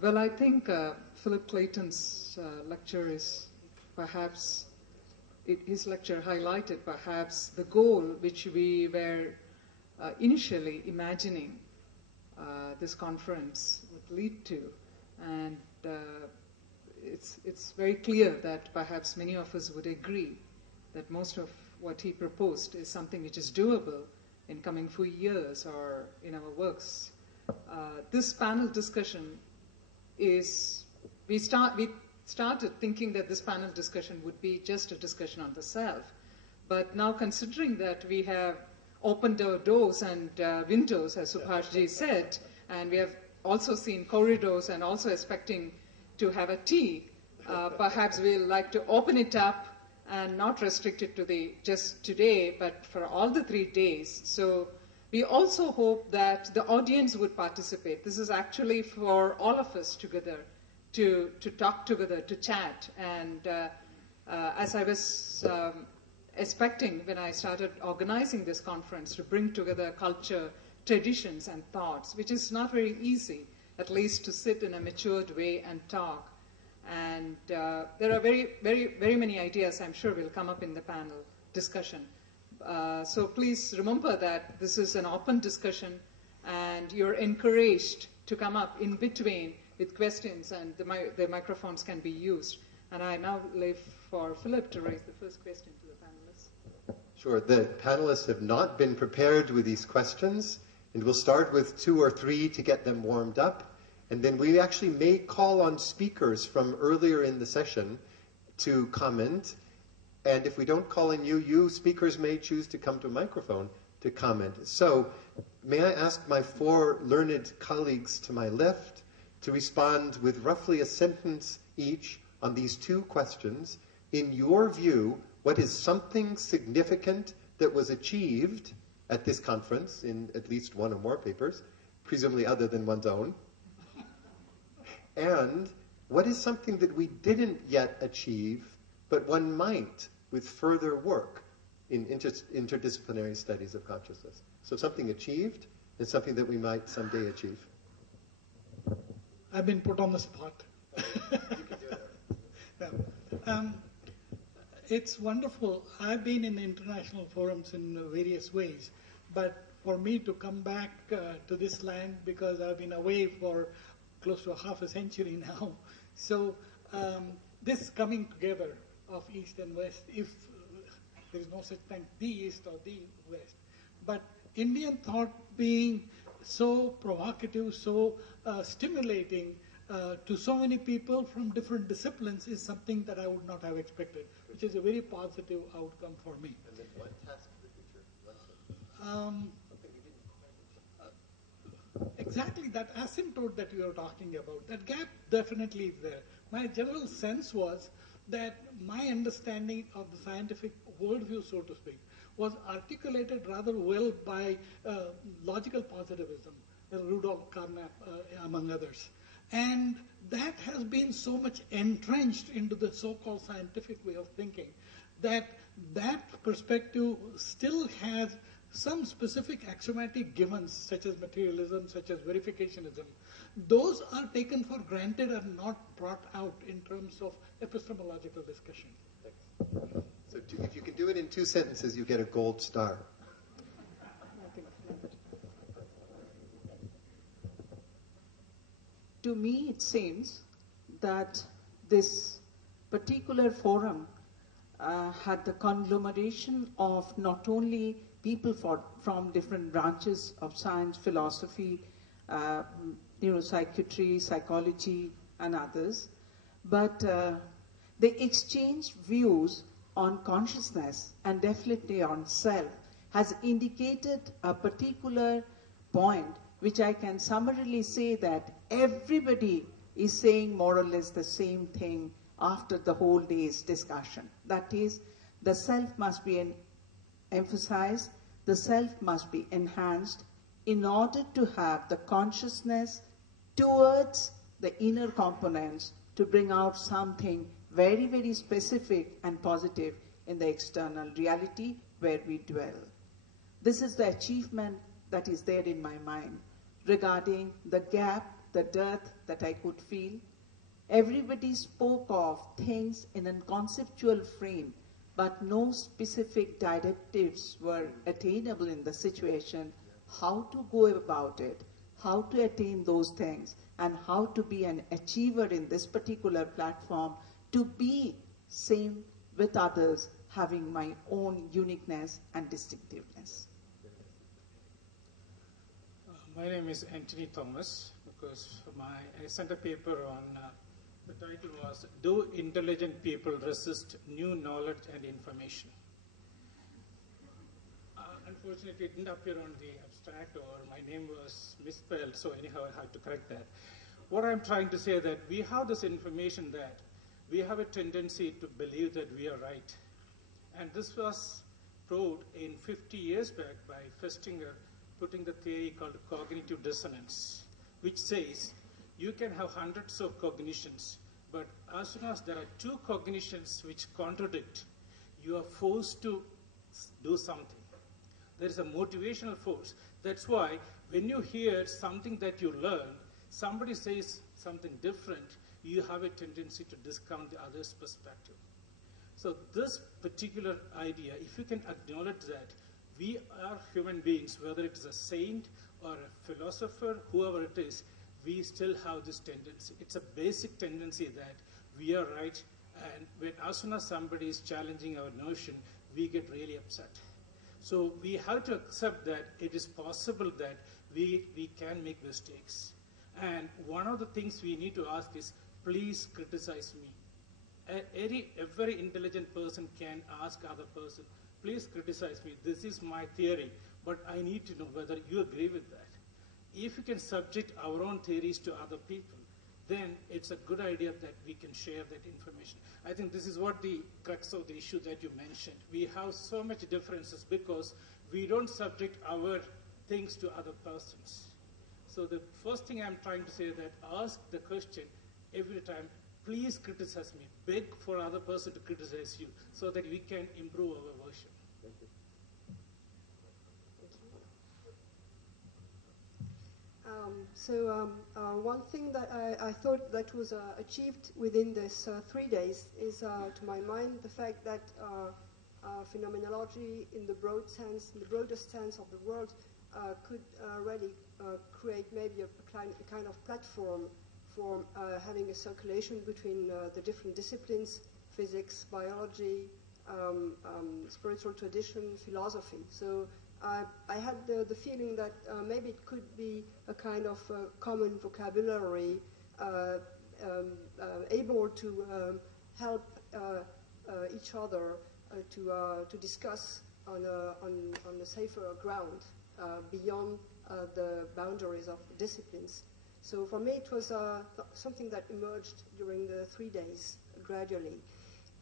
Well, I think Philip Clayton's lecture is perhaps, his lecture highlighted perhaps the goal which we were initially imagining this conference would lead to. And it's very clear that perhaps many of us would agree that most of what he proposed is something which is doable in coming few years or in our works. This panel discussion is, we started thinking that this panel discussion would be just a discussion on the self. But now considering that we have opened our doors and windows, as Subhashji said, and we have also seen corridors and also expecting to have a tea, perhaps we'll like to open it up and not restrict it to just today, but for all the 3 days. So we also hope that the audience would participate. This is actually for all of us together, to talk together, to chat. And as I was expecting when I started organizing this conference, to bring together culture, traditions, and thoughts, which is not very easy, at least to sit in a matured way and talk. And there are very, very, very many ideas I'm sure will come up in the panel discussion. So please remember that this is an open discussion, and you're encouraged to come up in between with questions, and the microphones can be used. And I now leave for Philip to raise the first question to the panelists. Sure. The panelists have not been prepared with these questions, and we'll start with 2 or 3 to get them warmed up. And then we actually may call on speakers from earlier in the session to comment. And if we don't call on you speakers may choose to come to a microphone to comment. So may I ask my 4 learned colleagues to my left to respond with roughly a sentence each on these 2 questions. In your view, what is something significant that was achieved at this conference in at least 1 or more papers, presumably other than one's own? And what is something that we didn't yet achieve, but one might with further work in interdisciplinary studies of consciousness? So something achieved and something that we might someday achieve. I've been put on the spot. You can do it. It's wonderful. I've been in international forums in various ways, but for me to come back to this land, because I've been away for close to half a century now. So this coming together of East and West, if there is no such thing, the East or the West. But Indian thought being so provocative, so stimulating to so many people from different disciplines is something that I would not have expected, which is a very positive outcome for me. And then one task for the future? Exactly that asymptote that you are talking about, that gap definitely is there. My general sense was that my understanding of the scientific worldview, so to speak, was articulated rather well by logical positivism, Rudolf Carnap, among others. And that has been so much entrenched into the so-called scientific way of thinking that that perspective still has some specific axiomatic givens, such as materialism, such as verificationism. Those are taken for granted and not brought out in terms of epistemological discussion. Thanks. So if you can do it in 2 sentences, you get a gold star. To me, it seems that this particular forum had the conglomeration of not only people from different branches of science, philosophy, neuropsychiatry, psychology, and others, but they exchanged views on consciousness and definitely on self has indicated a particular point which I can summarily say that everybody is saying more or less the same thing after the whole day's discussion. That is, the self must be emphasized, the self must be enhanced in order to have the consciousness towards the inner components to bring out something very, very specific and positive in the external reality where we dwell. This is the achievement that is there in my mind regarding the gap the dearth that I could feel. Everybody spoke of things in a conceptual frame, but no specific directives were attainable in the situation, how to go about it, how to attain those things, and how to be an achiever in this particular platform, to be same with others, having my own uniqueness and distinctiveness. My name is Anthony Thomas, because I sent a paper on, the title was, Do Intelligent People Resist New Knowledge and Information? Unfortunately, it didn't appear on the abstract, or my name was misspelled, so anyhow I had to correct that. What I'm trying to say is that we have this information that we have a tendency to believe that we are right. And this was proved in 50 years back by Festinger putting the theory called cognitive dissonance, which says you can have hundreds of cognitions, but as soon as there are two cognitions which contradict, you are forced to do something. There is a motivational force. That's why when you hear something that you learn, somebody says something different, you have a tendency to discount the other's perspective. So this particular idea, if you can acknowledge that we are human beings, whether it is a saint or a philosopher, whoever it is, we still have this tendency. It's a basic tendency that we are right, and when as soon as somebody is challenging our notion, we get really upset. So we have to accept that it is possible that we can make mistakes. And one of the things we need to ask is, please criticize me. A very intelligent person can ask other person, please criticize me. This is my theory, but I need to know whether you agree with that. If we can subject our own theories to other people, then it's a good idea that we can share that information. I think this is what the crux of the issue that you mentioned. We have so much differences because we don't subject our things to other persons. So the first thing I'm trying to say is that ask the question every time, please criticize me. Beg for other person to criticize you so that we can improve our version. Thank you. One thing that I thought that was achieved within this 3 days is, to my mind, the fact that phenomenology in the broad sense, in the broadest sense of the word, could really create maybe a kind of platform for having a circulation between the different disciplines, physics, biology, spiritual tradition, philosophy. So I had the feeling that maybe it could be a kind of common vocabulary able to help each other to discuss on a safer ground beyond the boundaries of disciplines. So for me, it was something that emerged during the 3 days gradually.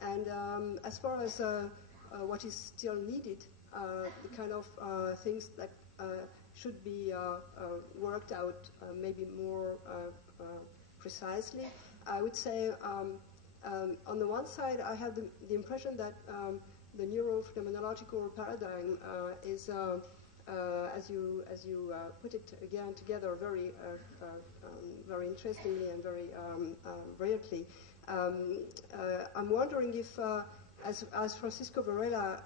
And as far as what is still needed, the kind of things that should be worked out maybe more precisely, I would say on the one side, I have the impression that the neurophenomenological paradigm is, as you put it again together very very interestingly and very brilliantly. I'm wondering if, as Francisco Varela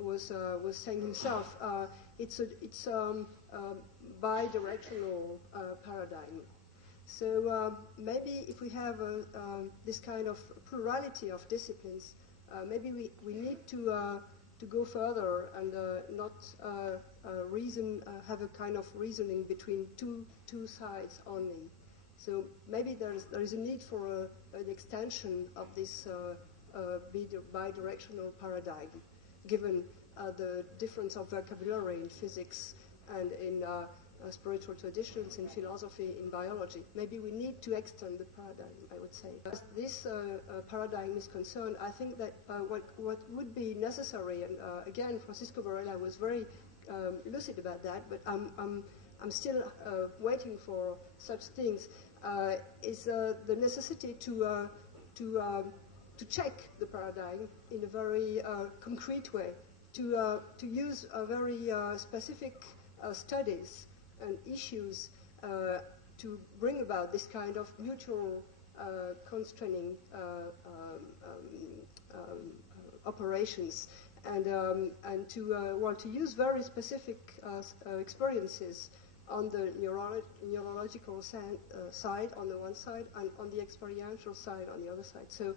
was saying himself, it's a bi-directional paradigm. So maybe if we have this kind of plurality of disciplines, maybe we need to go further and not have a kind of reasoning between two sides only. So maybe there is a need for an extension of this bi-directional paradigm, given the difference of vocabulary in physics and in spiritual traditions, in philosophy, in biology. Maybe we need to extend the paradigm, I would say. As this paradigm is concerned, I think that what would be necessary, and again, Francisco Varela was very lucid about that, but I'm still waiting for such things, is the necessity to check the paradigm in a very concrete way, to use very specific studies and issues to bring about this kind of mutual constraining operations, and to use very specific experiences on the neurological side on the one side, and on the experiential side on the other side. So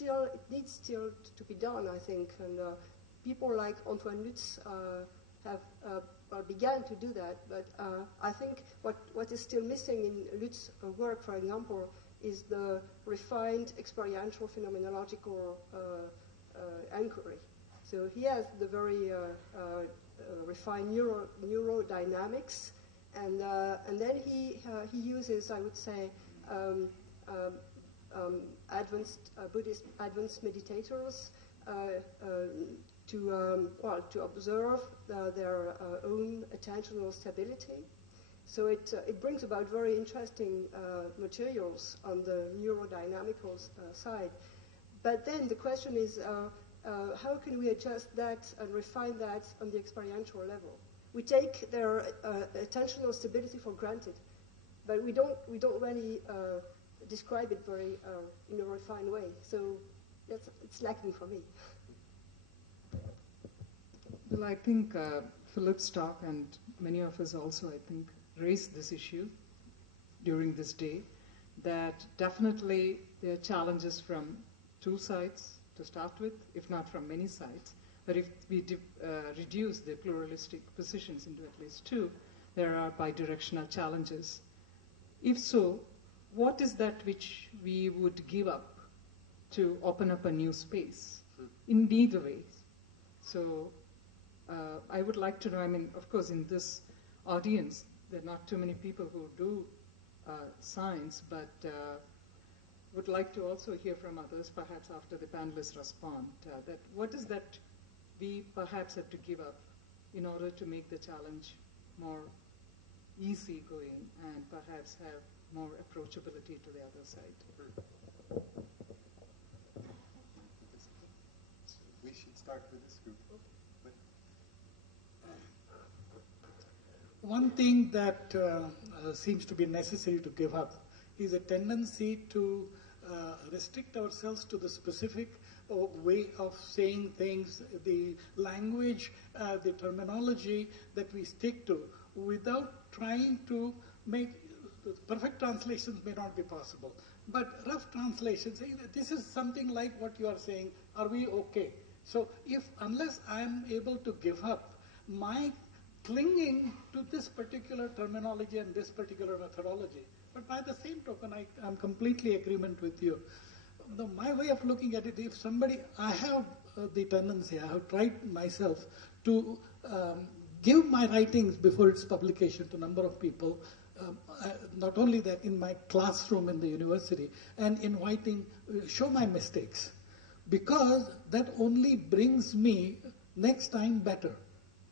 it needs still to be done, I think, and people like Antoine Lutz have began to do that. But I think what is still missing in Lutz's work, for example, is the refined experiential phenomenological inquiry. So he has the very refined neurodynamics, and then he uses, I would say, advanced Buddhist advanced meditators to observe their own attentional stability. So it brings about very interesting materials on the neurodynamical side. But then the question is, how can we adjust that and refine that on the experiential level? We take their attentional stability for granted, but we don't really describe it very in a refined way. So it's lacking for me. Well, I think Philip's talk, and many of us also, I think, raised this issue during this day, that definitely there are challenges from two sides to start with, if not from many sides. But if we reduce the pluralistic positions into at least two, there are bidirectional challenges. If so, what is that which we would give up to open up a new space in either ways? So I would like to know, I mean, of course, in this audience, there are not too many people who do science, but would like to also hear from others, perhaps after the panelists respond, that what is that we perhaps have to give up in order to make the challenge more easygoing and perhaps have more approachability to the other side. We should start with this group. One thing that seems to be necessary to give up is a tendency to restrict ourselves to the specific way of saying things, the language, the terminology that we stick to, without trying to make perfect translations may not be possible. But rough translations, say this is something like what you are saying, are we okay? So unless I am able to give up my clinging to this particular terminology and this particular methodology, but by the same token, I'm completely agreement with you. My way of looking at it, if somebody, I have the tendency, I have tried myself to give my writings before its publication to a number of people, not only that, in my classroom in the university, and inviting, show my mistakes, because that only brings me next time better.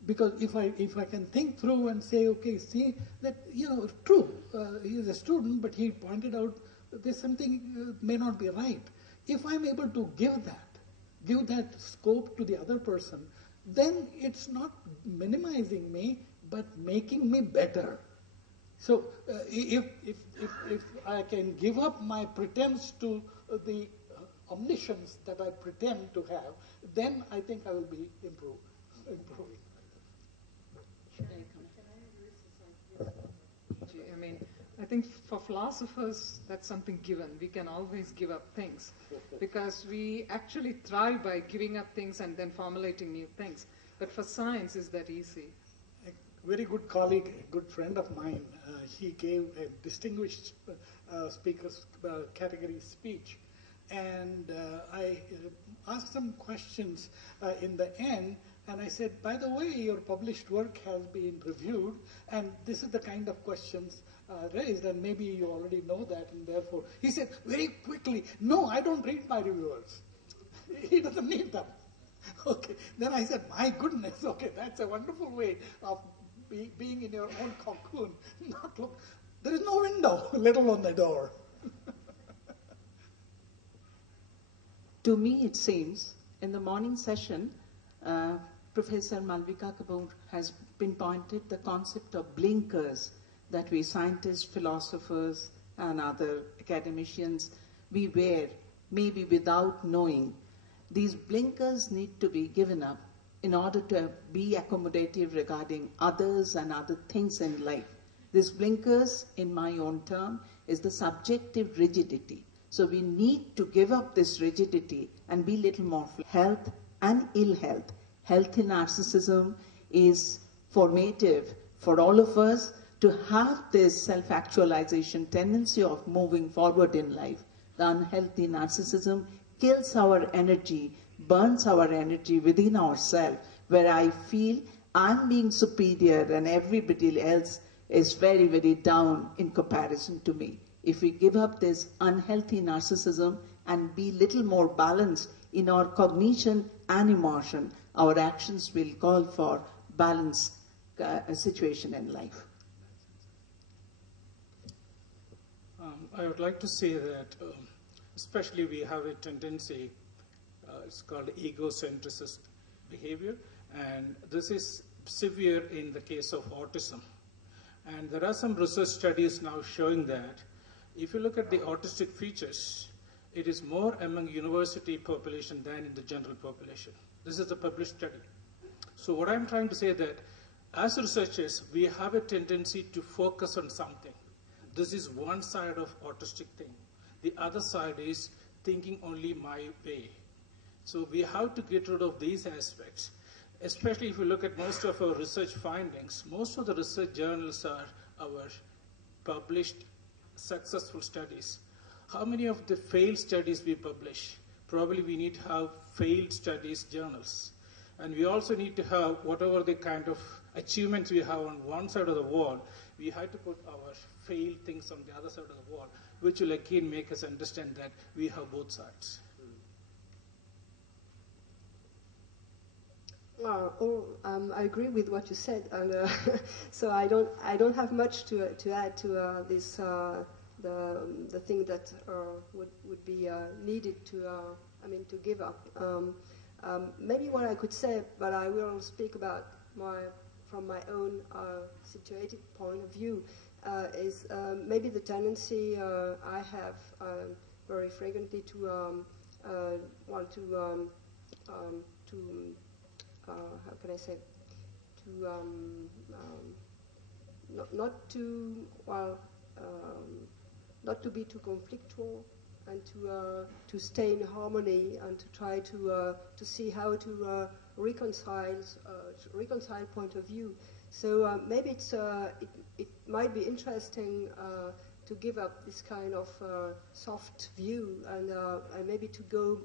Because if I can think through and say, okay, see that, true, he is a student, but he pointed out that there's something may not be right. If I'm able to give that scope to the other person, then it's not minimizing me, but making me better. So if I can give up my pretense to the omniscience that I pretend to have, then I think I will be improving. I mean, I think for philosophers, that's something given. We can always give up things because we actually thrive by giving up things and then formulating new things. But for science, is that easy? A very good colleague, a good friend of mine, he gave a distinguished speakers category speech. And I asked some questions in the end, and I said, by the way, your published work has been reviewed, and this is the kind of questions raised, and maybe you already know that, and therefore, he said very quickly, no, I don't read my reviewers. He doesn't need them. Okay, then I said, my goodness, okay, that's a wonderful way of being in your own cocoon. Not look, there is no window, let alone the door. To me, it seems, in the morning session, Professor Malvika Kapoor has pinpointed the concept of blinkers that we scientists, philosophers, and other academicians, we wear, maybe without knowing. These blinkers need to be given up in order to be accommodative regarding others and other things in life. These blinkers, in my own term, is the subjective rigidity. So we need to give up this rigidity and be little more health and ill health. Healthy narcissism is formative for all of us to have this self-actualization tendency of moving forward in life. The unhealthy narcissism kills our energy, burns our energy within ourselves, where I feel I'm being superior and everybody else is very, very down in comparison to me. If we give up this unhealthy narcissism and be little more balanced in our cognition and emotion, our actions will call for balanced situation in life. I would like to say that especially we have a tendency, it's called egocentricist behavior, and this is severe in the case of autism. And there are some research studies now showing that if you look at the autistic features, it is more among university population than in the general population. This is a published study. So what I'm trying to say that as researchers, we have a tendency to focus on something. This is one side of autistic thing. The other side is thinking only my way. So we have to get rid of these aspects, especially if you look at most of our research findings. Most of the research journals are our published successful studies. How many of the failed studies we publish? Probably we need to have failed studies journals. And we also need to have whatever the kind of achievements we have on one side of the wall, we have to put our failed things on the other side of the wall, which will again make us understand that we have both sides. I agree with what you said, and so I don't have much to add to this the thing that would be needed to to give up. Maybe what I could say, but I will speak about from my own situated point of view, is maybe the tendency I have very frequently to want to how can I say, to not to be too conflictual, and to stay in harmony, and to try to see how to reconcile point of view. So maybe it might be interesting to give up this kind of soft view, and maybe to go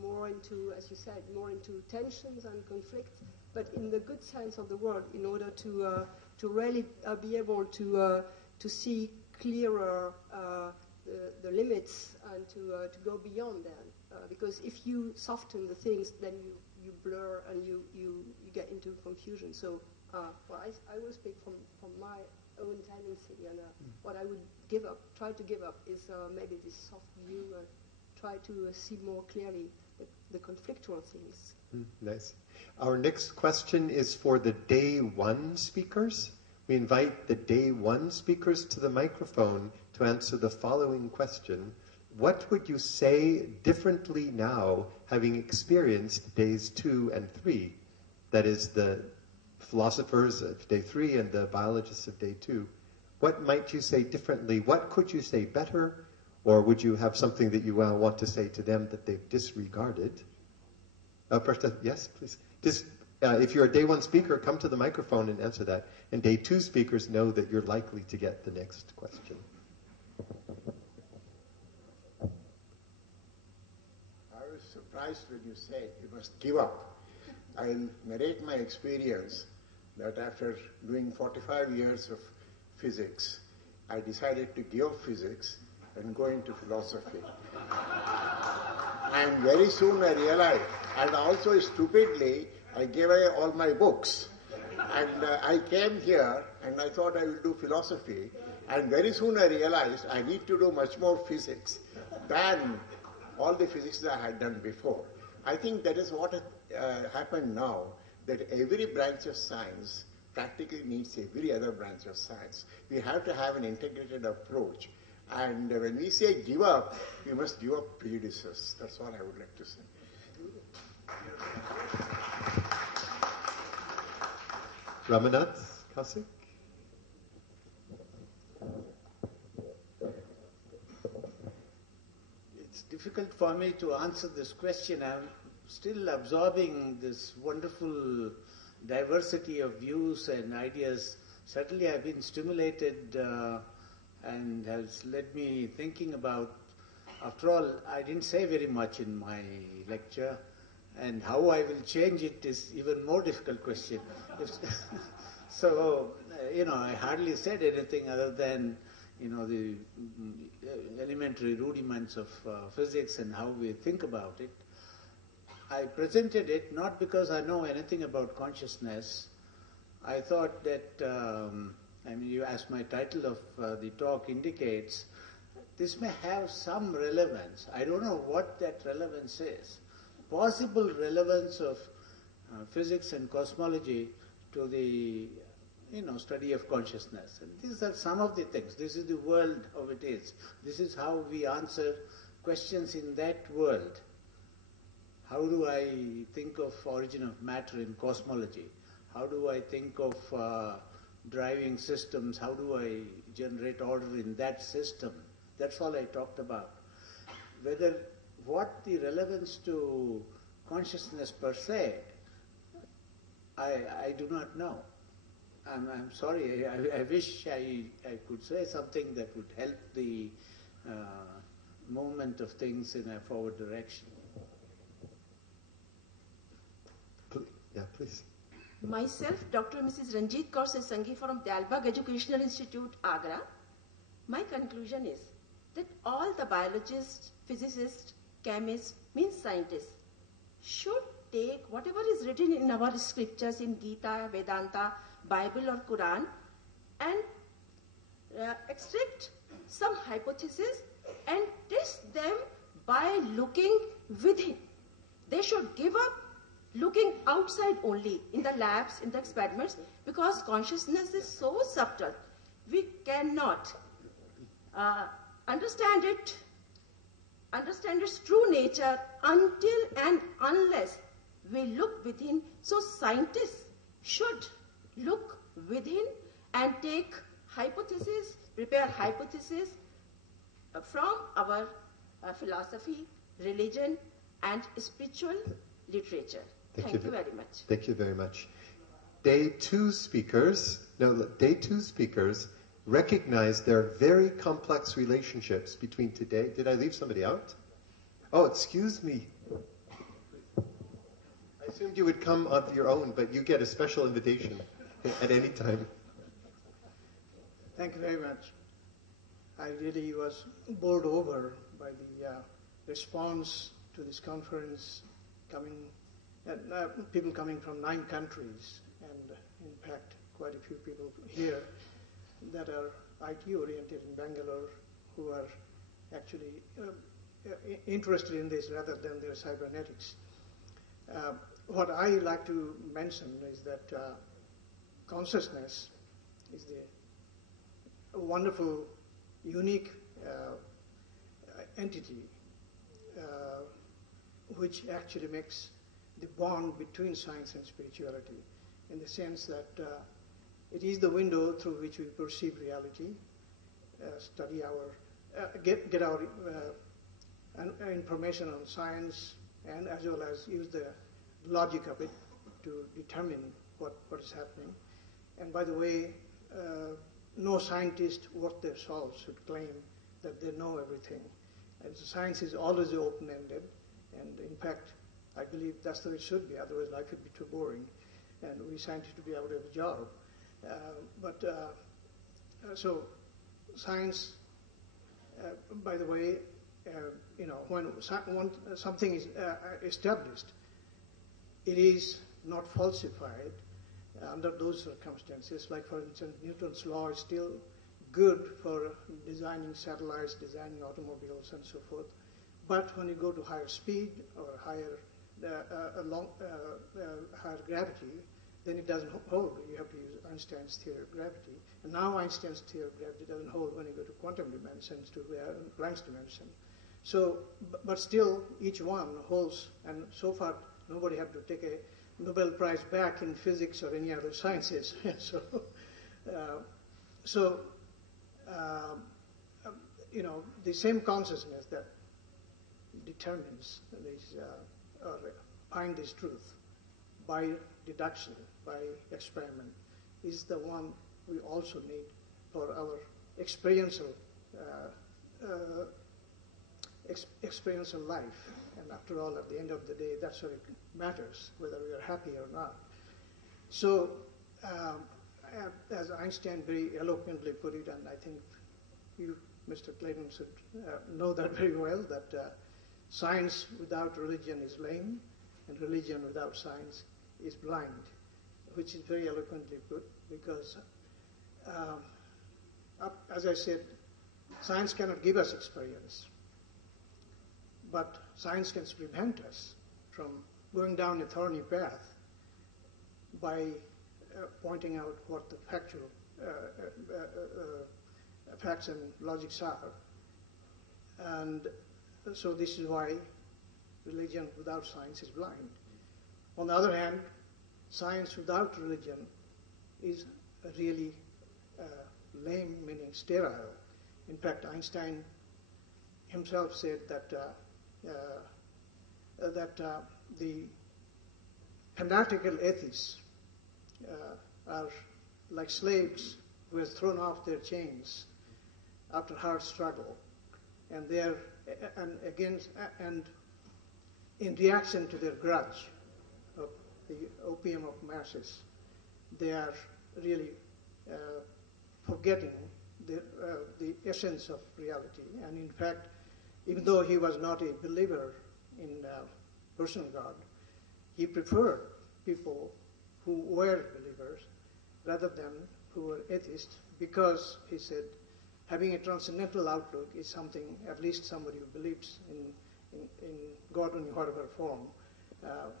more into, as you said, more into tensions and conflicts, but in the good sense of the word, in order to really be able to see clearer the limits, and to go beyond them. Because if you soften the things, then you blur and you get into confusion. So well, I will speak from my own tendency, and what I would try to give up is maybe this soft view, and try to see more clearly the conflictual things. Nice. Our next question is for the day one speakers. We invite the day one speakers to the microphone to answer the following question. What would you say differently now, having experienced days 2 and 3? That is, the philosophers of day 3 and the biologists of day 2. What might you say differently? What could you say better? Or would you have something that you want to say to them that they've disregarded? Yes, please. If you're a day 1 speaker, come to the microphone and answer that. And day 2 speakers know that you're likely to get the next question. I was surprised when you said you must give up. I'll narrate my experience that after doing 45 years of physics, I decided to give up physics and go into philosophy. And very soon I realized, and also stupidly, I gave away all my books. And I came here and I thought I will do philosophy. And very soon I realized I need to do much more physics than all the physics that I had done before. I think that is what happened now, that every branch of science practically needs every other branch of science. We have to have an integrated approach. And when we say give up, we must give up prejudices. That's all I would like to say. Ramanath Kasik? It's difficult for me to answer this question. I'm still absorbing this wonderful diversity of views and ideas. Certainly I've been stimulated and has led me thinking about, after all, I didn't say very much in my lecture, and how I will change it is even more difficult question. So, I hardly said anything other than, the elementary rudiments of physics and how we think about it. I presented it not because I know anything about consciousness. I thought that, as my title of the talk indicates, this may have some relevance. I don't know what that relevance is. Possible relevance of physics and cosmology to the study of consciousness. And these are some of the things. This is the world of it is. This is how we answer questions in that world. How do I think of origin of matter in cosmology? How do I think of driving systems? How do I generate order in that system? That's all I talked about. What the relevance to consciousness per se, I do not know. I'm sorry. I wish I could say something that would help the movement of things in a forward direction. Yeah, please. Myself, Dr. Mrs. Ranjit Kaur Sanghi from Dalbagh Educational Institute, Agra. My conclusion is that all the biologists, physicists, chemists, means scientists, should take whatever is written in our scriptures in Gita, Vedanta, Bible or Quran and extract some hypotheses and test them by looking within. They should give up looking outside only in the labs, in the experiments, because consciousness is so subtle. We cannot understand its true nature until and unless we look within. So scientists should look within and take hypotheses, prepare hypotheses from our philosophy, religion and spiritual literature. Thank you very much. Thank you very much. Day two speakers recognize there are very complex relationships between today. Did I leave somebody out? Oh, excuse me. I assumed you would come of your own, but you get a special invitation at any time. Thank you very much. I really was bowled over by the response to this conference people coming from 9 countries, and in fact quite a few people here that are IT oriented in Bangalore who are actually interested in this rather than their cybernetics. What I like to mention is that consciousness is a wonderful, unique entity which actually makes the bond between science and spirituality, in the sense that it is the window through which we perceive reality, study our, get our information on science, and as well as use the logic of it to determine what is happening. And by the way, no scientist worth their salt should claim that they know everything. And science is always open-ended, and in fact, I believe that's the way it should be, otherwise life would be too boring, and we scientists would be out of a job. So science, by the way, when something is established, it is not falsified under those circumstances. Like, for instance, Newton's law is still good for designing satellites, designing automobiles, and so forth. But when you go to higher speed or higher gravity, then it doesn't hold. You have to use Einstein's theory of gravity. And now Einstein's theory of gravity doesn't hold when you go to quantum dimensions, to Planck's dimension. So, but still, each one holds, and so far nobody had to take a Nobel Prize back in physics or any other sciences. You know, the same consciousness that determines this, or finds this truth by deduction, by experiment, is the one we also need for our experiential experiential life. And after all, at the end of the day, that's what it matters, whether we are happy or not. So, as Einstein very eloquently put it, and I think you, Mr. Clayton, should know that very well, that science without religion is lame, and religion without science is blind, which is very eloquently put, because, as I said, science cannot give us experience, but science can prevent us from going down a thorny path by pointing out what the factual facts and logics are. And so this is why religion without science is blind. On the other hand, science without religion is really lame, meaning sterile. In fact, Einstein himself said that the fanatical atheists are like slaves who have thrown off their chains after hard struggle, and they are and in reaction to their grudge of the opium of masses, they are really forgetting the essence of reality. And in fact, even though he was not a believer in personal God, he preferred people who were believers rather than who were atheists, because he said having a transcendental outlook is something, at least somebody who believes in God in whatever form,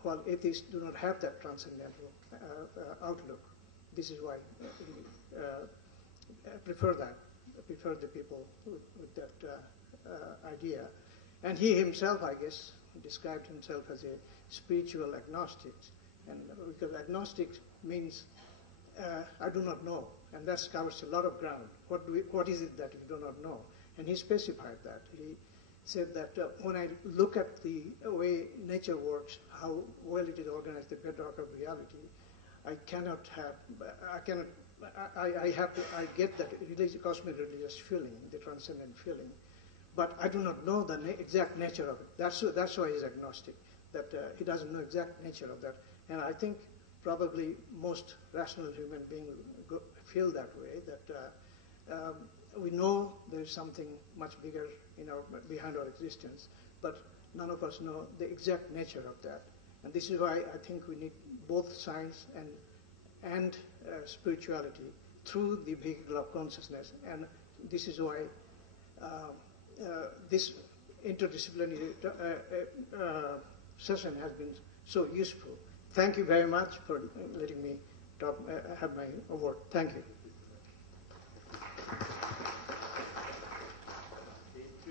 while atheists do not have that transcendental outlook. This is why he prefer the people with that idea. And he himself, I guess, described himself as a spiritual agnostic. And because agnostic means I do not know, and that covers a lot of ground. What is it that you do not know? And he specified that. He said that when I look at the way nature works, how well it is organized, the bedrock of reality, I get that cosmic religious feeling, the transcendent feeling, but I do not know the exact nature of it. That's why he's agnostic, that he doesn't know exact nature of that. And I think probably most rational human beings feel that way, that we know there is something much bigger behind our existence, but none of us know the exact nature of that. And this is why I think we need both science and spirituality through the vehicle of consciousness. And this is why this interdisciplinary session has been so useful. Thank you very much for letting me talk, have my award. Thank you.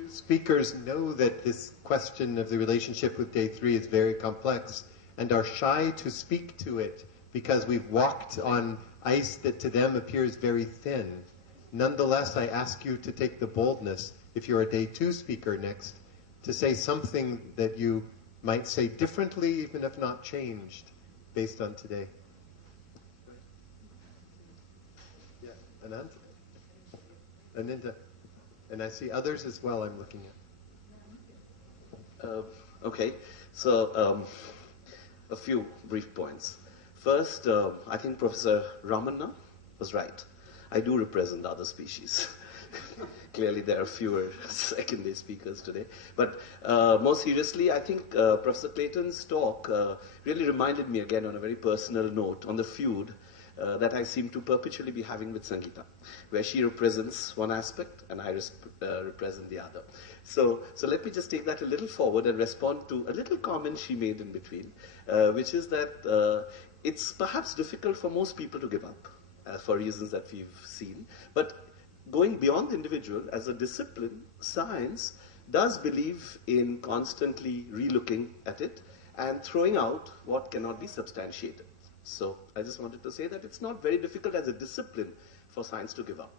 Speakers know that this question of the relationship with day 3 is very complex and are shy to speak to it because we've walked on ice that to them appears very thin. Nonetheless, I ask you to take the boldness, if you're a day 2 speaker next, to say something that you might say differently, even if not changed, based on today. Yeah, Anand? Ananta? And I see others as well I'm looking at. Okay, so a few brief points. First, I think Professor Ramanna was right. I do represent other species. Clearly there are fewer second-day speakers today. But more seriously, I think Professor Clayton's talk really reminded me again on a very personal note on the feud that I seem to perpetually be having with Sangeeta, where she represents one aspect and I represent the other. So let me just take that a little forward and respond to a little comment she made in between, which is that it's perhaps difficult for most people to give up for reasons that we've seen. But going beyond the individual, as a discipline, science does believe in constantly relooking at it and throwing out what cannot be substantiated. So I just wanted to say that it's not very difficult as a discipline for science to give up.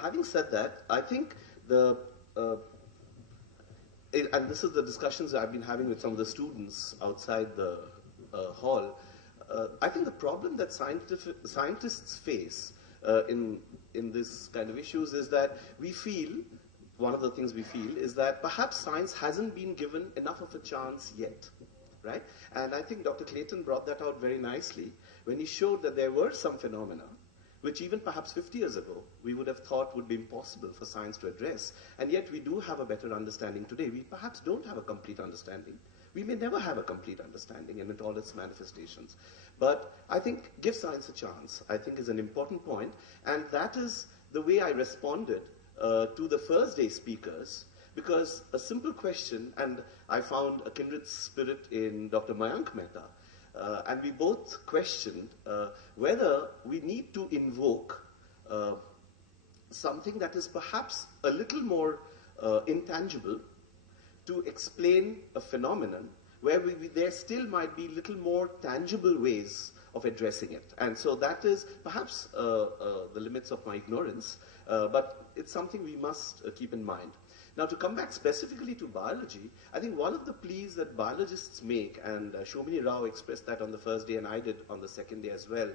Having said that, I think and this is the discussions I've been having with some of the students outside the hall, I think the problem that scientists face in this kind of issues is that one of the things we feel is that perhaps science hasn't been given enough of a chance yet, right? And I think Dr. Clayton brought that out very nicely when he showed that there were some phenomena which even perhaps 50 years ago we would have thought would be impossible for science to address, and yet we do have a better understanding today. We perhaps don't have a complete understanding. We may never have a complete understanding in all its manifestations. But I think give science a chance, I think, is an important point, and that is the way I responded to the first day speakers, because a simple question, and I found a kindred spirit in Dr. Mayank Mehta, and we both questioned whether we need to invoke something that is perhaps a little more intangible to explain a phenomenon where there still might be little more tangible ways of addressing it. And so that is perhaps the limits of my ignorance, but it's something we must keep in mind. Now, to come back specifically to biology, I think one of the pleas that biologists make, and Shomini Rao expressed that on the first day and I did on the second day as well,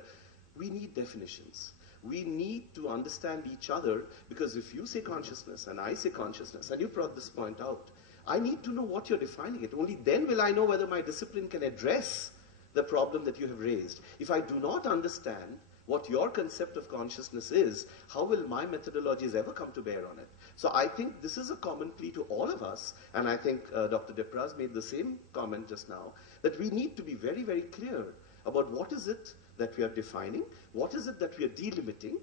we need definitions. We need to understand each other, because if you say consciousness and I say consciousness, and you brought this point out, I need to know what you're defining it. Only then will I know whether my discipline can address the problem that you have raised. If I do not understand what your concept of consciousness is, how will my methodologies ever come to bear on it? So I think this is a common plea to all of us, and I think Dr. Depraz made the same comment just now, that we need to be very, very clear about what is it that we are defining, what is it that we are delimiting,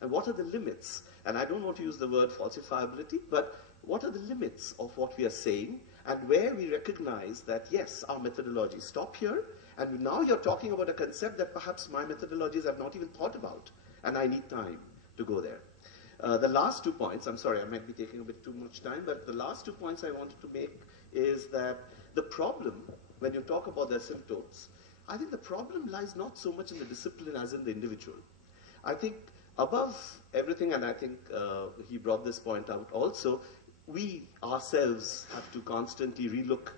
and what are the limits. And I don't want to use the word falsifiability, but what are the limits of what we are saying, and where we recognize that, yes, our methodologies stop here, and now you're talking about a concept that perhaps my methodologies have not even thought about, and I need time to go there. The last 2 points, I'm sorry, I might be taking a bit too much time, but the last 2 points I wanted to make is that the problem, when you talk about the asymptotes, I think the problem lies not so much in the discipline as in the individual. I think above everything, and I think he brought this point out also, we ourselves have to constantly relook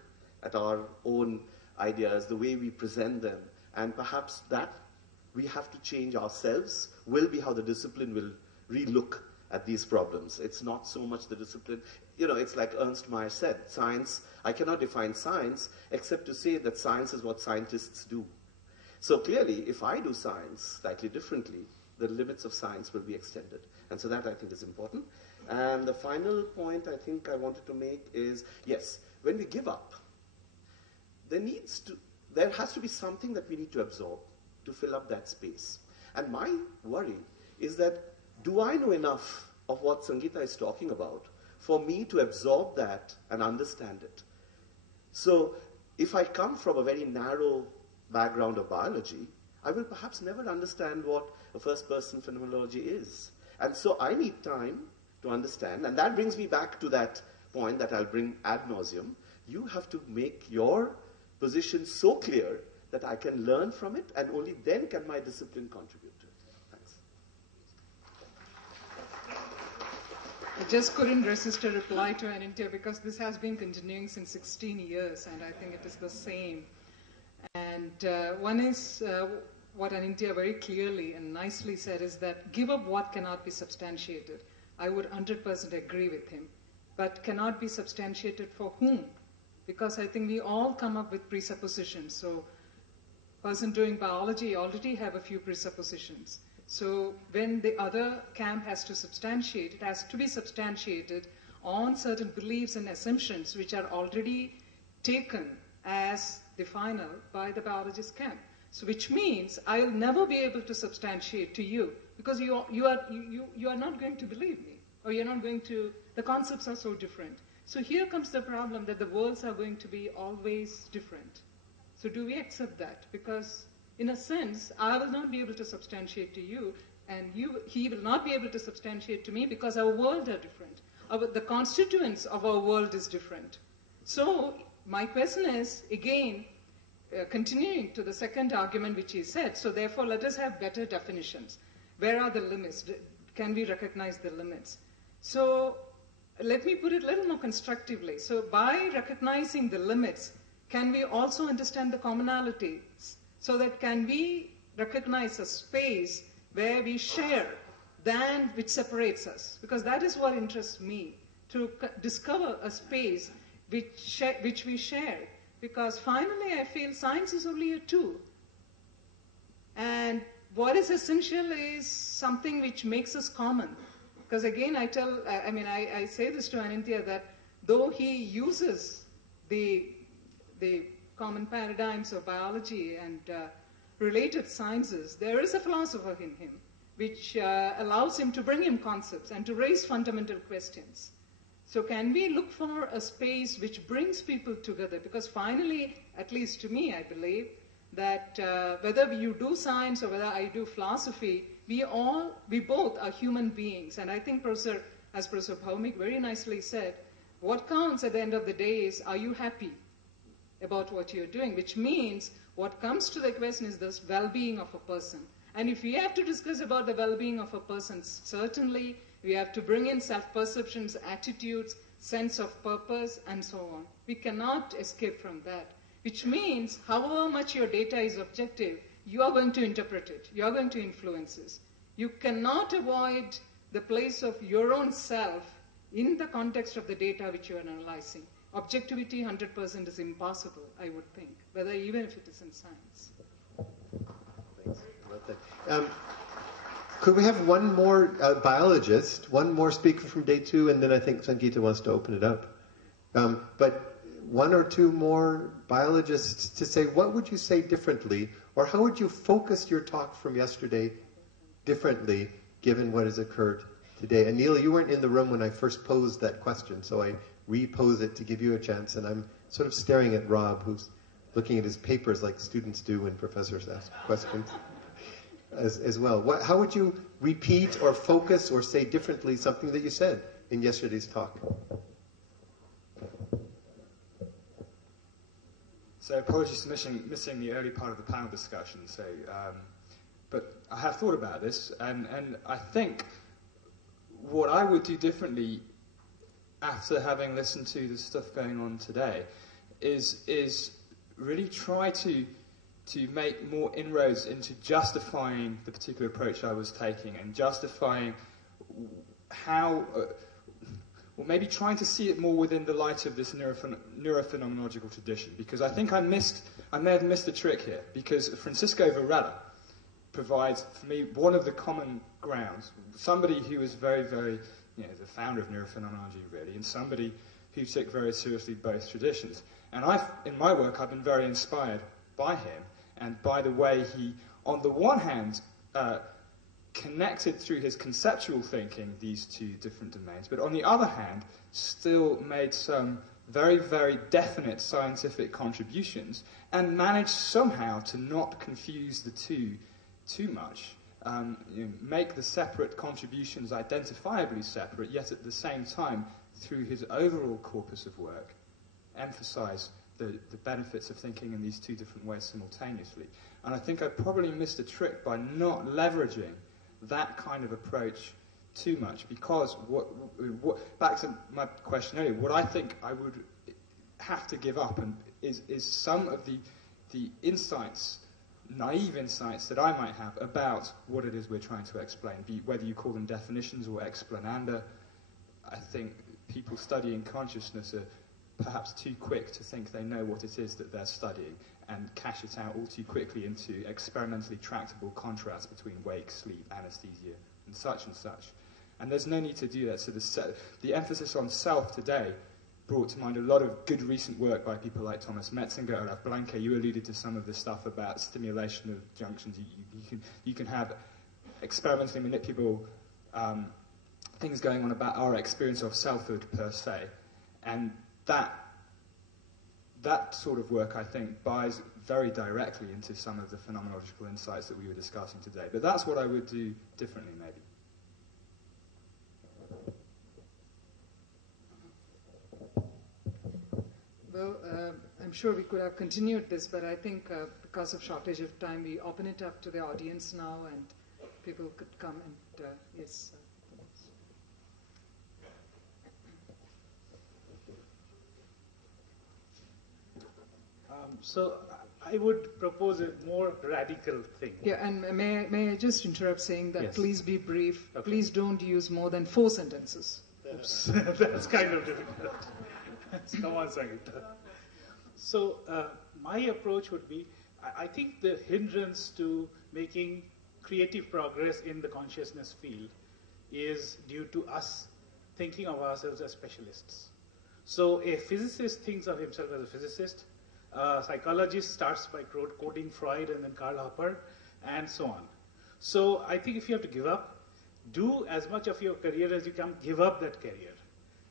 at our own ideas, the way we present them, and perhaps that we have to change ourselves will be how the discipline will relook at these problems. It's not so much the discipline. You know, it's like Ernst Mayr said, science, I cannot define science except to say that science is what scientists do. So clearly, if I do science slightly differently, the limits of science will be extended. And so that I think is important. And the final point I think I wanted to make is, yes, when we give up, there has to be something that we need to absorb to fill up that space. And my worry is that, do I know enough of what Sangeeta is talking about for me to absorb that and understand it? So if I come from a very narrow background of biology, I will perhaps never understand what a first-person phenomenology is. And so I need time to understand, and that brings me back to that point that I'll bring ad nauseum. You have to make your position so clear that I can learn from it, and only then can my discipline contribute to it. Thanks. I just couldn't resist a reply to Anindya, because this has been continuing since 16 years, and I think it is the same. And one is what Anindya very clearly and nicely said is that give up what cannot be substantiated. I would 100% agree with him. But cannot be substantiated for whom? Because I think we all come up with presuppositions. So person doing biology already have a few presuppositions. So when the other camp has to substantiate, it has to be substantiated on certain beliefs and assumptions which are already taken as the final by the biologist camp. So which means I'll never be able to substantiate to you, because you are not going to believe me, or you're not going to, the concepts are so different. So here comes the problem that the worlds are going to be always different. So So do we accept that? Because in a sense, I will not be able to substantiate to you, and he will not be able to substantiate to me because our worlds are different. The constituents of our world is different. So my question is, again, continuing to the second argument which he said, so therefore let us have better definitions. Where are the limits? Can we recognize the limits? So let me put it a little more constructively. So by recognizing the limits, can we also understand the commonalities? So that can we recognize a space where we share than which separates us? Because that is what interests me, to discover a space which we share. Because finally I feel science is only a tool. And what is essential is something which makes us common. Because again, I say this to Anindya that though he uses the common paradigms of biology and related sciences, there is a philosopher in him which allows him to bring in concepts and to raise fundamental questions. So can we look for a space which brings people together? Because finally, at least to me, I believe, that whether you do science or whether I do philosophy, we both are human beings. And I think as Professor Bhaumik very nicely said, what counts at the end of the day is, are you happy about what you're doing? Which means what comes to the question is the well-being of a person. And if we have to discuss about the well-being of a person, certainly we have to bring in self-perceptions, attitudes, sense of purpose, and so on. We cannot escape from that. Which means, however much your data is objective, you are going to interpret it. You are going to influence it. You cannot avoid the place of your own self in the context of the data which you are analyzing. Objectivity 100% is impossible, I would think, whether even if it is in science. Thanks. I love that. Could we have one more biologist, one more speaker from day 2, and then I think Sangeeta wants to open it up. But one or two more biologists to say, what would you say differently, or how would you focus your talk from yesterday differently, given what has occurred today? Anil, you weren't in the room when I first posed that question, so I repose it to give you a chance, and I'm sort of staring at Rob, who's looking at his papers like students do when professors ask questions as well. How would you repeat or focus or say differently something that you said in yesterday's talk? So apologies for missing the early part of the panel discussion. But I have thought about this, and I think what I would do differently after having listened to the stuff going on today is really try to make more inroads into justifying the particular approach I was taking and justifying how, or maybe trying to see it more within the light of this neurophenomenological tradition, because I think I may have missed a trick here, because Francisco Varela provides, for me, one of the common grounds, somebody who is very, very, the founder of neurophenomenology, really, and somebody who took very seriously both traditions. And in my work, I've been very inspired by him, and by the way he, on the one hand, connected through his conceptual thinking these two different domains, but on the other hand, still made some very, very definite scientific contributions and managed somehow to not confuse the two too much. Make the separate contributions identifiably separate, yet at the same time, through his overall corpus of work, emphasize the benefits of thinking in these two different ways simultaneously. And I think I probably missed a trick by not leveraging that kind of approach too much, because back to my question earlier, what I think I would have to give up is some of the insights, naive insights that I might have about what it is we're trying to explain, whether you call them definitions or explananda. I think people studying consciousness are perhaps too quick to think they know what it is that they're studying and cash it out all too quickly into experimentally tractable contrasts between wake, sleep, anesthesia, and such and such. And there's no need to do that. So the emphasis on self today brought to mind a lot of good recent work by people like Thomas Metzinger, Olaf Blanke. You alluded to some of the stuff about stimulation of junctions. You can have experimentally manipulable things going on about our experience of selfhood per se. And that that sort of work, I think, buys very directly into some of the phenomenological insights that we were discussing today. But that's what I would do differently, maybe. Well, I'm sure we could have continued this, but I think because of shortage of time, we open it up to the audience now, and people could come and yes. So I would propose a more radical thing. Yeah, and may I just interrupt saying that Yes. please be brief. Okay. Please don't use more than 4 sentences. Oops. That's kind of difficult. Come on, Sangeeta. So my approach would be, I think the hindrance to making creative progress in the consciousness field is due to us thinking of ourselves as specialists. So a physicist thinks of himself as a physicist. A psychologist starts by quoting Freud and then Karl Popper and so on. So I think if you have to give up, do as much of your career as you can, give up that career.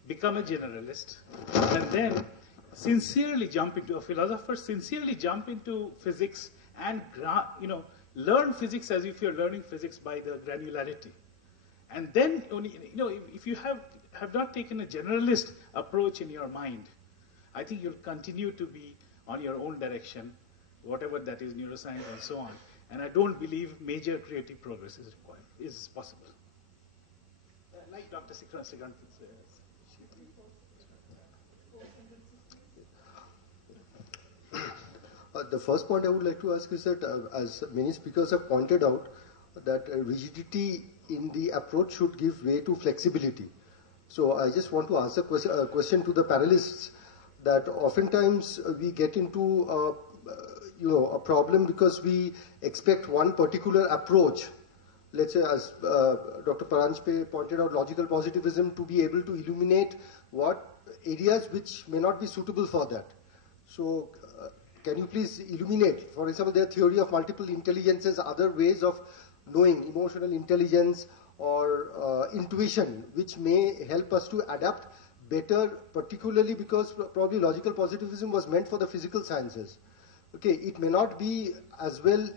Become a generalist, and then sincerely jump into a philosopher, sincerely jump into physics and learn physics as if you're learning physics by the granularity. And then only, if you have not taken a generalist approach in your mind, I think you'll continue to be on your own direction, whatever that is, neuroscience and so on. And I don't believe major creative progress is possible. Like Dr. Srikanth says. The first point I would like to ask is that, as many speakers have pointed out, that rigidity in the approach should give way to flexibility. So I just want to ask a question to the panelists, that oftentimes we get into a problem because we expect one particular approach. Let's say, as Dr. Paranjpe pointed out, logical positivism, to be able to illuminate what areas which may not be suitable for that. So can you please illuminate, for example, their theory of multiple intelligences, other ways of knowing, emotional intelligence or intuition, which may help us to adapt better, particularly because probably logical positivism was meant for the physical sciences. Okay, it may not be as well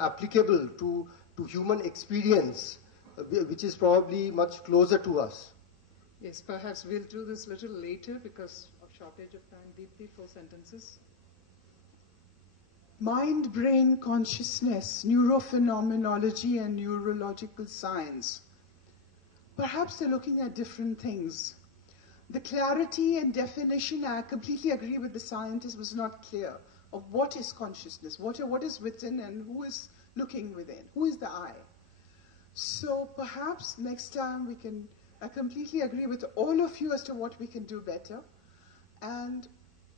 applicable to human experience, which is probably much closer to us. Yes, perhaps we'll do this a little later because of shortage of time. Deepti, 4 sentences. Mind, brain, consciousness, neurophenomenology, and neurological science. Perhaps they're looking at different things. The clarity and definition, I completely agree with the scientist, was not clear of what is consciousness, what is within, and who is looking within, who is the I. So perhaps next time I completely agree with all of you as to what we can do better. And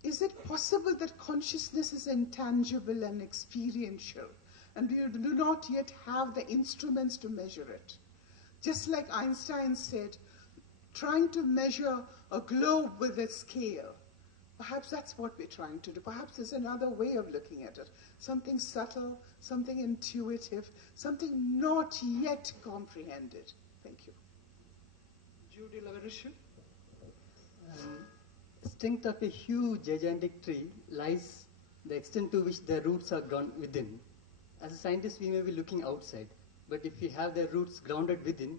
is it possible that consciousness is intangible and experiential, and we do not yet have the instruments to measure it? Just like Einstein said, trying to measure a globe with a scale. Perhaps that's what we're trying to do. Perhaps there's another way of looking at it. Something subtle, something intuitive, something not yet comprehended. Thank you. Judy Laverishu. Strength of a huge gigantic tree lies the extent to which the roots are ground within. As a scientist, we may be looking outside, but if we have the roots grounded within,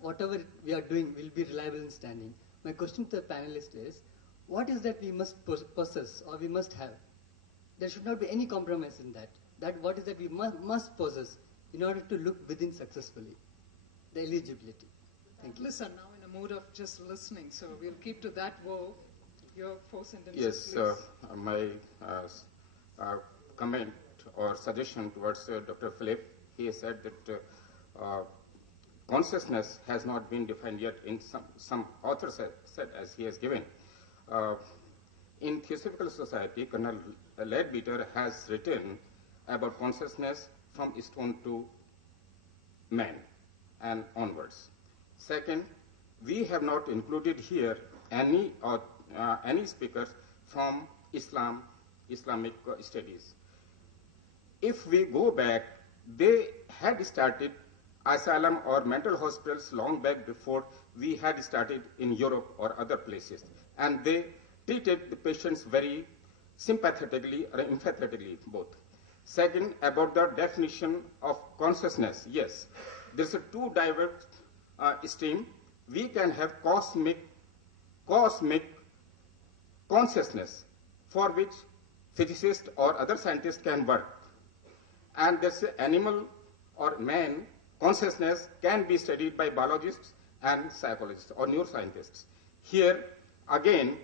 whatever we are doing will be reliable and standing. My question to the panelist is, what is that we must possess or we must have? There should not be any compromise in that. What is that we must possess in order to look within successfully? The eligibility. Thank you. Listen, now in a mood of just listening, so we'll keep to that woe. Your 4 sentences, yes, please. My comment or suggestion towards Dr. Philip, he said that consciousness has not been defined yet. In some authors said as he has given. In Theosophical Society, Colonel Leadbeater has written about consciousness from stone to man and onwards. Second, we have not included here any speakers from Islamic studies. If we go back, they had started asylum or mental hospitals long back before we had started in Europe or other places. And they treated the patients very sympathetically or empathetically, both. Second, about the definition of consciousness. Yes, there's a two diverse stream. We can have cosmic consciousness, for which physicists or other scientists can work. And this animal or man consciousness can be studied by biologists and psychologists or neuroscientists. Here, again,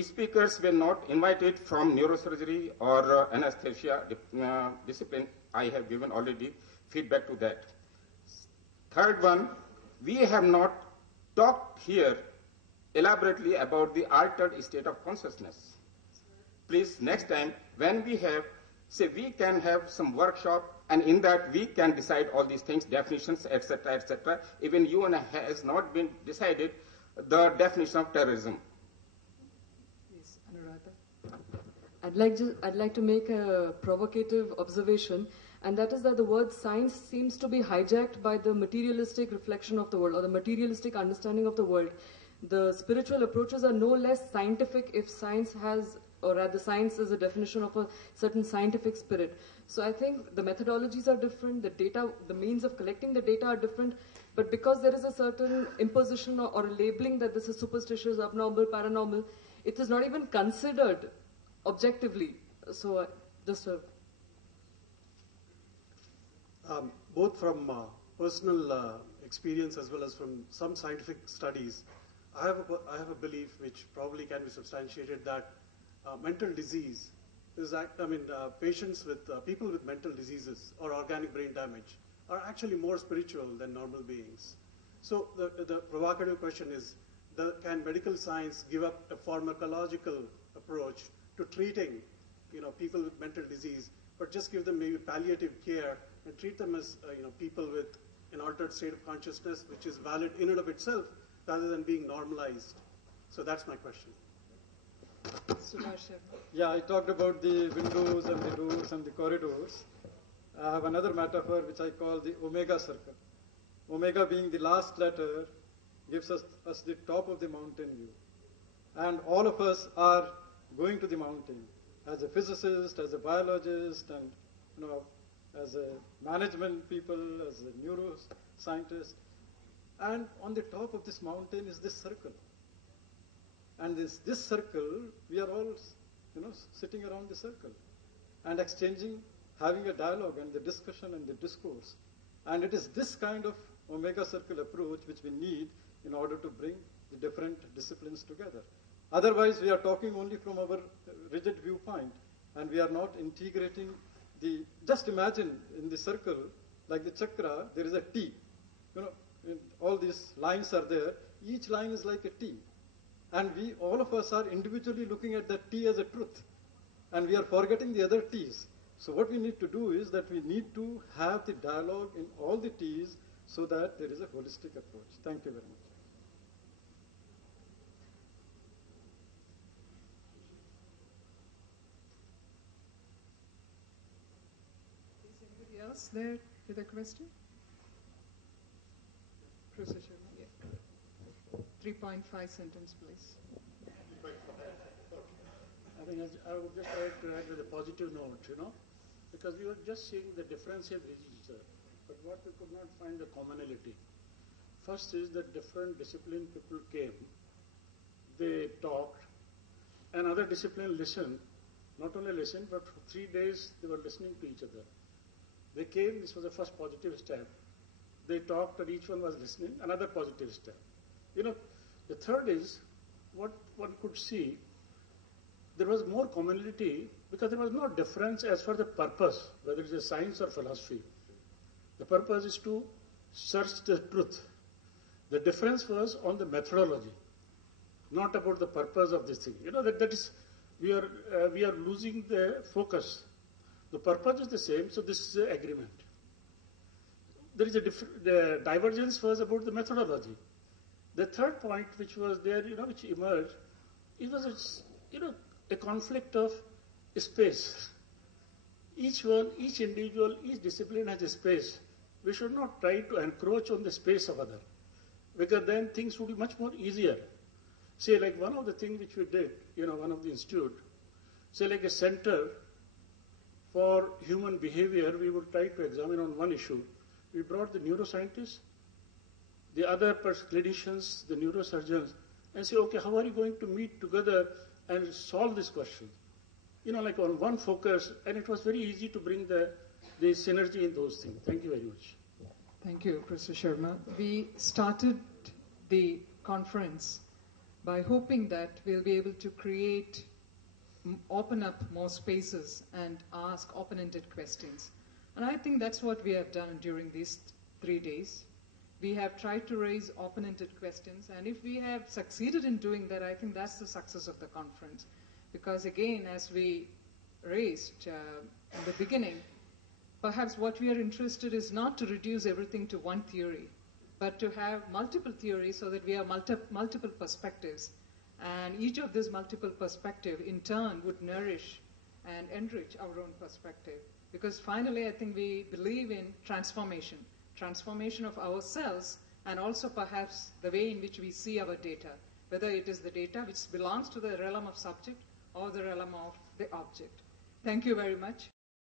speakers were not invited from neurosurgery or anesthesia discipline. I have given already feedback to that. Third one, we have not talked here elaborately about the altered state of consciousness. Please, next time, when we have, say, we can have some workshop, and in that we can decide all these things, definitions, etc., etc. Even UN has not been decided the definition of terrorism. Yes, Anuradha. I'd like to make a provocative observation, and that is that the word science seems to be hijacked by the materialistic reflection of the world, or the materialistic understanding of the world. The spiritual approaches are no less scientific if science has, or rather science is a definition of a certain scientific spirit. So I think the methodologies are different, the data, the means of collecting the data are different, but because there is a certain imposition or a labeling that this is superstitious, abnormal, paranormal, it is not even considered objectively. So just a... Both from personal experience as well as from some scientific studies, I have a belief which probably can be substantiated that mental disease is, patients with people with mental diseases or organic brain damage are actually more spiritual than normal beings. So the provocative question is, can medical science give up a pharmacological approach to treating, people with mental disease, but just give them maybe palliative care and treat them as people with an altered state of consciousness, which is valid in and of itself, rather than being normalized. So that's my question. Yeah, I talked about the windows and the doors and the corridors. I have another metaphor which I call the omega circle. Omega being the last letter gives us the top of the mountain view. And all of us are going to the mountain. As a physicist, as a biologist, and as a management people, as a neuroscientist. And on the top of this mountain is this circle. And this circle, we are all, sitting around the circle and exchanging, having a dialogue and the discussion and the discourse. And it is this kind of omega circle approach which we need in order to bring the different disciplines together. Otherwise, we are talking only from our rigid viewpoint, and we are not integrating just imagine in the circle, like the chakra, there is a T. All these lines are there. Each line is like a T. And all of us are individually looking at that T as a truth. And we are forgetting the other T's. So what we need to do is that we need to have the dialogue in all the T's so that there is a holistic approach. Thank you very much. Is anybody else there with a question? Professor Sharma, yeah. 3.5 sentence, please. I would just like to add with a positive note, because we were just seeing the difference in literature, but what we could not find the commonality. First is that different discipline people came, they talked, and other discipline listened, not only listened, but for 3 days they were listening to each other. They came, this was the first positive step. They talked and each one was listening, another positive step. The third is, what one could see, there was more commonality because there was no difference as for the purpose, whether it is science or philosophy. The purpose is to search the truth. The difference was on the methodology, not about the purpose of this thing. That is, we are losing the focus. The purpose is the same, so this is an agreement. There is the divergence was about the methodology. The third point, which was there, which emerged, it was a conflict of space. Each individual, each discipline has a space. We should not try to encroach on the space of other, because then things would be much more easier. Say, like one of the things which we did, one of the institute, say like a center for human behavior, we would try to examine on one issue. We brought the neuroscientists, the other clinicians, the neurosurgeons, and say, okay, how are you going to meet together and solve this question? Like on one focus, and it was very easy to bring the synergy in those things. Thank you very much. Thank you, Professor Sharma. We started the conference by hoping that we'll be able to open up more spaces and ask open-ended questions. And I think that's what we have done during these 3 days. We have tried to raise open-ended questions, and if we have succeeded in doing that, I think that's the success of the conference. Because again, as we raised in the beginning, perhaps what we are interested is not to reduce everything to one theory, but to have multiple theories so that we have multiple perspectives. And each of these multiple perspectives, in turn, would nourish and enrich our own perspective. Because finally, I think we believe in transformation of ourselves, and also perhaps the way in which we see our data, whether it is the data which belongs to the realm of subject or the realm of the object. Thank you very much.